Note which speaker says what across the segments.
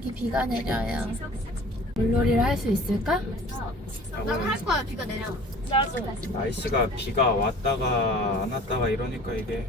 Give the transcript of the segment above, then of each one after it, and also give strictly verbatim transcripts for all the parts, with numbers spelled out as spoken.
Speaker 1: 갑자기 비가 내려요. 물놀이를 할 수 있을까?
Speaker 2: 난 할 거야, 비가 내려. 나도.
Speaker 3: 날씨가 비가 왔다가 안 왔다가 이러니까 이게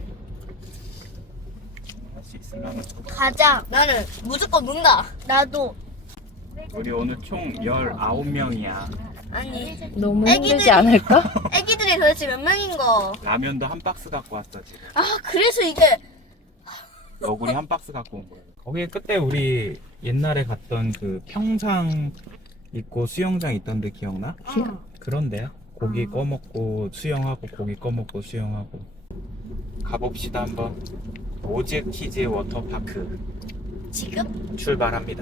Speaker 3: 할 수 있으면.
Speaker 2: 가자. 나는 무조건 논다. 나도.
Speaker 3: 우리 오늘 총 열아홉 명이야.
Speaker 2: 아니.
Speaker 1: 너무
Speaker 2: 애기들이-
Speaker 1: 힘들지 않을까?
Speaker 2: 애기들이 도대체 몇 명인 거?
Speaker 3: 라면도 한 박스 갖고 왔어 지금.
Speaker 2: 아, 그래서 이게.
Speaker 3: 너구리 한 박스 갖고 온 거예요. 거기 그때 우리 옛날에 갔던 그 평상 있고 수영장 있던 데 기억나?
Speaker 2: 응.
Speaker 3: 그런데요. 고기 꺼먹고 수영하고 고기 꺼먹고 수영하고. 가봅시다 한번. 오즈 키즈 워터파크
Speaker 2: 지금?
Speaker 3: 출발합니다.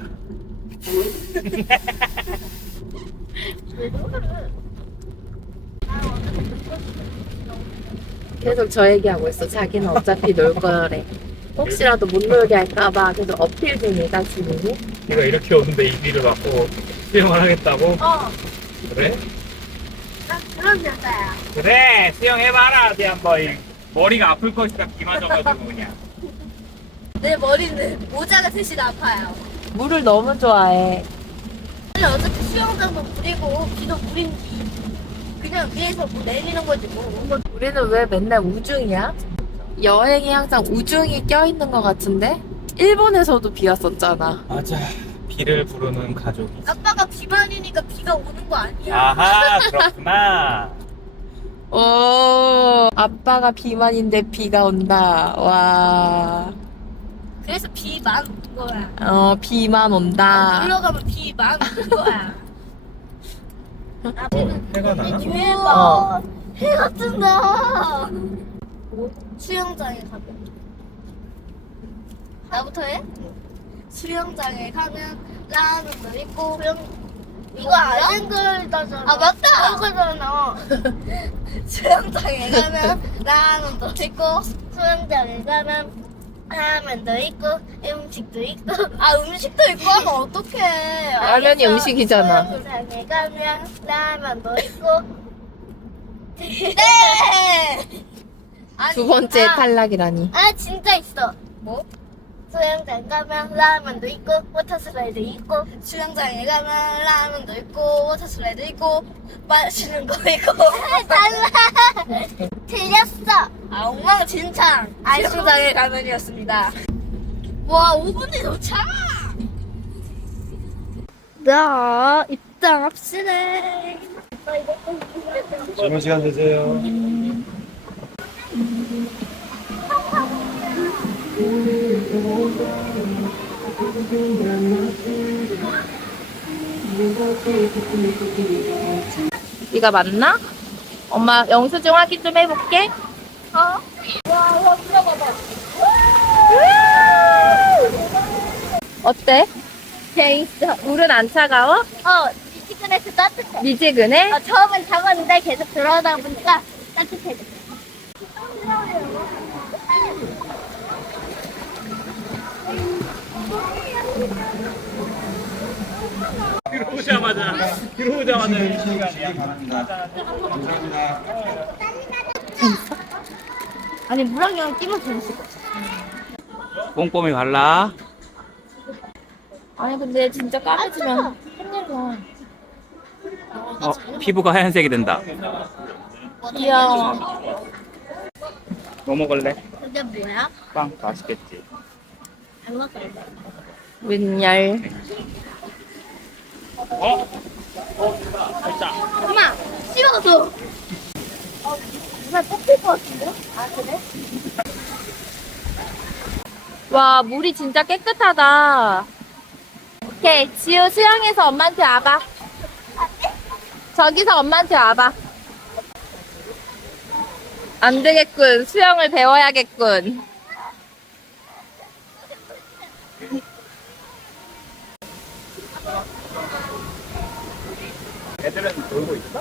Speaker 1: 계속 저 얘기하고 있어. 자기는 어차피 놀 거래. 혹시라도 못 놀게 할까봐 계속 어필 중이다, 지민이.
Speaker 3: 내가 이렇게 오는데 이 비를 맞고 수영을 하겠다고?
Speaker 2: 어.
Speaker 3: 그래?
Speaker 2: 나 그런 여자야.
Speaker 3: 그래 수영해봐라 어디 한번. 머리가 아플 것이다 비 맞아가지고 그냥.
Speaker 2: 내 머리는 모자가 대신 아파요.
Speaker 1: 물을 너무 좋아해.
Speaker 2: 아니, 어차피 수영장도 물이고, 비도 물인지. 그냥 위에서 뭐 내리는 거지, 뭐.
Speaker 1: 우리는 왜 맨날 우중이야? 여행이 항상 우중이 껴있는 것 같은데? 일본에서도 비 왔었잖아.
Speaker 3: 맞아. 비를 부르는 가족이.
Speaker 2: 아빠가 비만이니까 비가 오는 거 아니야.
Speaker 3: 아하 그렇구나.
Speaker 1: 오, 아빠가 비만인데 비가 온다. 와,
Speaker 2: 그래서 비만 오는 거야.
Speaker 1: 어, 비만 온다.
Speaker 2: 놀러 가면 비만 오는 거야. 아,
Speaker 3: 어, 해가 나나?
Speaker 2: 대박.
Speaker 1: 어.
Speaker 2: 해가 뜬다. 수영장에 가면. 나부터 해? 수영장에 가면 라면도 있고. 수영... 이거 안 앵글다잖아. 아, 맞다. 앵글잖아. 수영장에 가면 라면도 있고. 수영장에 가면 라면도 있고. 음식도 있고. 아, 음식도 있고 하면 어떡해.
Speaker 1: 라면이
Speaker 2: 알겠어.
Speaker 1: 음식이잖아.
Speaker 2: 수영장에 가면 라면도 있고. 네! 아니,
Speaker 1: 두 번째
Speaker 2: 아,
Speaker 1: 탈락이라니.
Speaker 2: 아, 진짜 있어. 뭐? 수영장 가면 라면도 있고 워터슬라이드 있고 수영장에 가면 라면도 있고 워터슬라이드 있고 마시는 거 있고 달라. 틀렸어. 아, 엉망진창. 수영장에 가면이었습니다. 와, 오 분이 더 차. 나 입장합시다.
Speaker 3: 좋은 시간 되세요.
Speaker 1: 이가 맞나? 엄마 영수증 확인 좀 해볼게.
Speaker 2: 어? 와, 와, 들어봐봐.
Speaker 1: 어때?
Speaker 2: 재밌어.
Speaker 1: 물은 안 차가워?
Speaker 2: 어, 미치근해서 따뜻해.
Speaker 1: 미지근해?
Speaker 2: 어, 처음엔 차가웠는데 계속 들어가다 보니까 따뜻해졌어.
Speaker 3: 들어오자마자 들어오자마자 이 시간이야.
Speaker 2: 아니, 물안경 끼면 재밌을 것 같아.
Speaker 3: 꼼꼼히 발라.
Speaker 1: 아니 근데 진짜 까매지면 큰일이야.
Speaker 3: 어 피부가 하얀색이 된다.
Speaker 1: 귀여워.
Speaker 3: 뭐 먹을래?
Speaker 2: 근데 뭐야?
Speaker 3: 빵 맛있겠지.
Speaker 2: 안 먹을래.
Speaker 1: 웬열.
Speaker 3: 어? 어 됐다.
Speaker 2: 엄마, 씹어서. 어, 누나 뽑힐 것 같은데? 아, 그래?
Speaker 1: 와 물이 진짜 깨끗하다. 오케이 지우 수영해서 엄마한테 와봐. 저기서 엄마한테 와봐. 안 되겠군. 수영을 배워야겠군.
Speaker 3: 애들은 놀고 있어?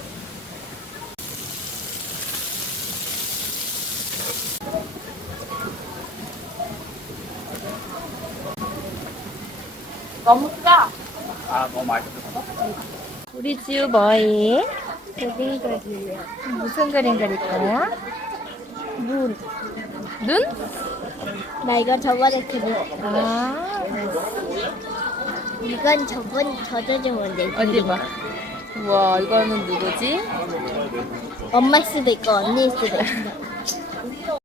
Speaker 1: 너무 짜.
Speaker 3: 아 너무 맛있었어.
Speaker 1: 우리 지우 뭐해?
Speaker 2: 그림 그리려.
Speaker 1: 무슨 그림 그릴 거야?
Speaker 2: 눈.
Speaker 1: 눈?
Speaker 2: 나 이거 저번에 그렸
Speaker 1: 아
Speaker 2: 이건 저번 젖어주면 돼.
Speaker 1: 어디 봐. 우와, 이거는 누구지?
Speaker 2: 엄마일 수도 있고 언니일 수도 있어.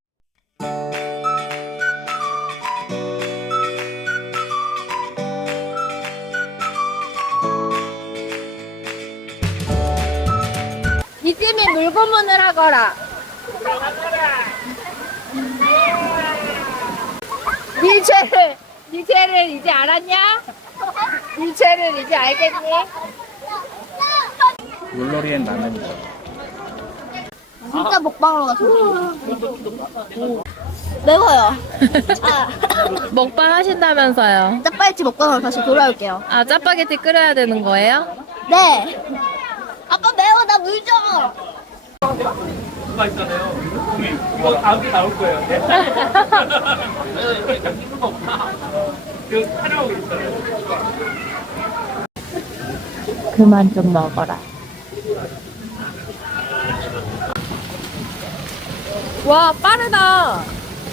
Speaker 1: 이쯤이 물고문을 하거라. 네 죄를, 네 죄를 이제 알았냐? 네 죄를 이제 알겠니?
Speaker 3: 물놀이엔 라면이죠.
Speaker 2: 진짜 먹방으로 가서 매워요. 아,
Speaker 1: 먹방 하신다면서요.
Speaker 2: 짜파게티 먹방으로 다시 돌아올게요.
Speaker 1: 아, 짜파게티 끓여야 되는 거예요?
Speaker 2: 네. 아빠 매워, 나 물 줘.
Speaker 3: 그거 있잖아요. 이거 다음에 나올 거예요. 네? 그냥 찍는 거구나. 그 촬영하고 있어요.
Speaker 1: 그만 좀 먹어라. 와, 빠르다.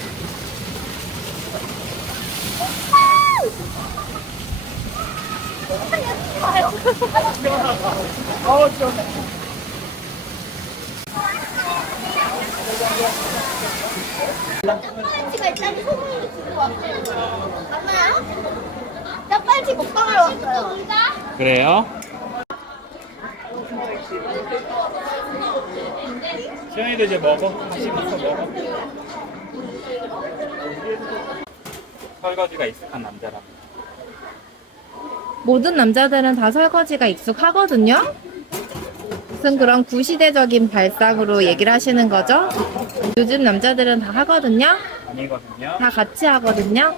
Speaker 2: 짜파게티가 있다는 소문이 듣고 왔어요. 맞나요? 짜파게티 먹방하러 왔어요.
Speaker 3: 그래요? 시현이도 이제 먹어. 씹어서 먹어. 설거지가 익숙한 남자라.
Speaker 1: 모든 남자들은 다 설거지가 익숙하거든요? 무슨 그런 구시대적인 발상으로 얘기를 하시는 거죠? 요즘 남자들은 다 하거든요?
Speaker 3: 아니거든요.
Speaker 1: 다 같이 하거든요?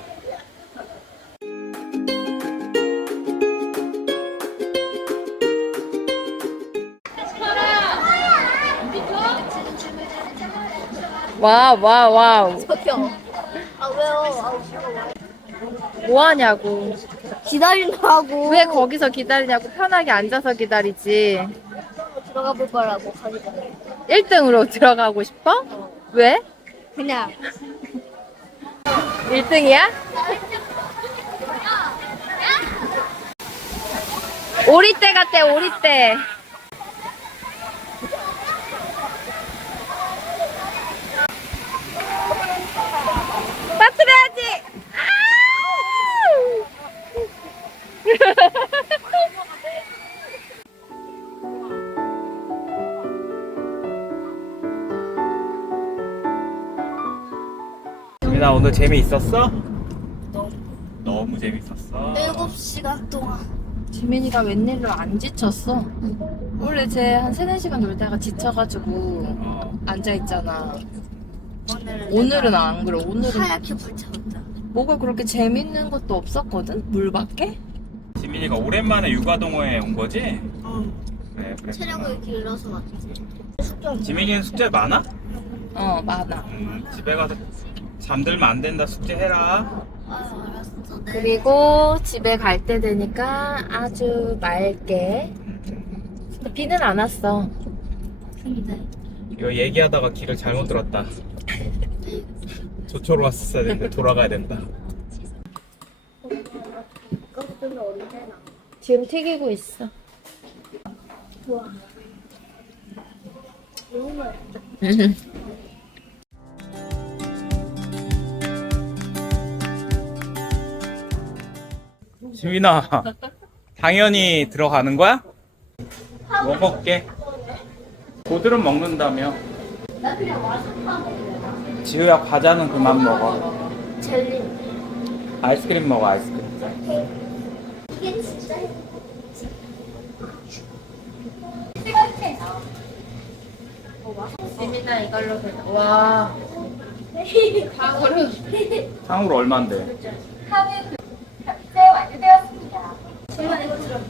Speaker 1: 와, 와, 와.
Speaker 2: 저기요. 아, 왜요? 아, 무서워.
Speaker 1: 뭐 하냐고.
Speaker 2: 기다린다고.
Speaker 1: 왜 거기서 기다리냐고. 편하게 앉아서 기다리지.
Speaker 2: 들어가 볼 거라고 가니까.
Speaker 1: 일 등으로 들어가고 싶어? 왜?
Speaker 2: 그냥.
Speaker 1: 일 등이야? 오리떼 같대, 오리떼. 빠뜨려야지!
Speaker 3: 나 오늘 재미있었어? 너무. 너무 재밌었어.
Speaker 2: 일곱 시간 동안.
Speaker 1: 지민이가 웬일로 안 지쳤어? 원래 쟤 한 세네 시간 놀다가 지쳐가지고
Speaker 3: 어.
Speaker 1: 앉아있잖아.
Speaker 2: 오늘
Speaker 1: 오늘은 안 그래. 오늘은
Speaker 2: 하얗게 불태웠다.
Speaker 1: 뭐가 그렇게 재밌는 것도 없었거든? 물밖에?
Speaker 3: 지민이가 오랜만에 육아동호회 온 거지?
Speaker 2: 응.
Speaker 3: 그래, 그래.
Speaker 2: 체력을 길러서 왔지.
Speaker 3: 지민이는 숙제 많아?
Speaker 1: 어, 많아.
Speaker 3: 음, 집에 가서 잠들면 안 된다. 숙제 해라.
Speaker 2: 아, 알았어. 네.
Speaker 1: 그리고 집에 갈 때 되니까 아주 맑게. 근데 비는 안 왔어.
Speaker 2: 근데
Speaker 3: 이거 얘기하다가 길을 잘못 들었다. 저쪽으로 왔었어야 되는데 돌아가야 된다.
Speaker 2: 이것들은 언제나.
Speaker 1: 지금 튀기고 있어.
Speaker 2: 좋아. 너무 맛있다.
Speaker 3: 지민아, 당연히 들어가는 거야? 뭐 먹게? 고들은 먹는다며.
Speaker 2: 나 그냥 와서 파 먹을래.
Speaker 3: 지우야, 과자는 그만 먹어.
Speaker 2: 젤리.
Speaker 3: 아이스크림 먹어, 아이스크림.
Speaker 2: 이게 진짜
Speaker 1: 지민아 이걸로 해. 와. 탕후루.
Speaker 3: 탕후루 얼만데?
Speaker 2: 정말 이거 들어.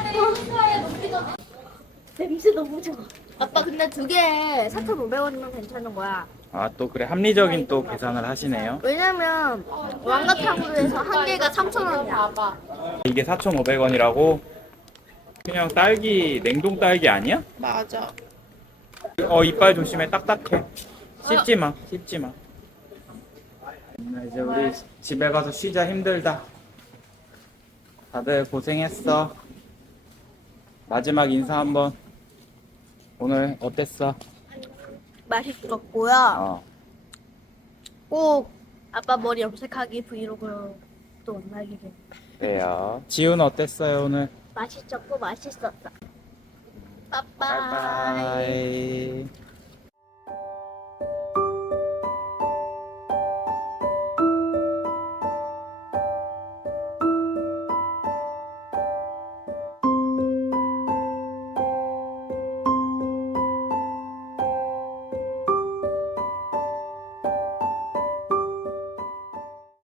Speaker 2: 냄새 너무 좋아. 아빠 근데 두 개에 사천오백 원이면 괜찮은 거야.
Speaker 3: 아, 또 그래. 합리적인 또 계산을 하시네요.
Speaker 2: 왜냐면 왕가탕으로해서 한 개가 삼천 원이야.
Speaker 3: 이게 사천오백 원이라고? 그냥 딸기, 냉동 딸기 아니야?
Speaker 1: 맞아.
Speaker 3: 어, 이빨 조심해. 딱딱해. 씹지 마. 씹지 마. 이제 우리 집에 가서 쉬자. 힘들다. 다들 고생했어. 마지막 인사 한번. 오늘 어땠어?
Speaker 2: 맛있었고요.
Speaker 3: 어.
Speaker 2: 꼭 아빠 머리 염색하기 브이로그로 또 만나게 돼.
Speaker 3: 그래요. 지훈 어땠어요 오늘?
Speaker 2: 맛있었고 맛있었어. 빠빠이.
Speaker 3: 바이바이.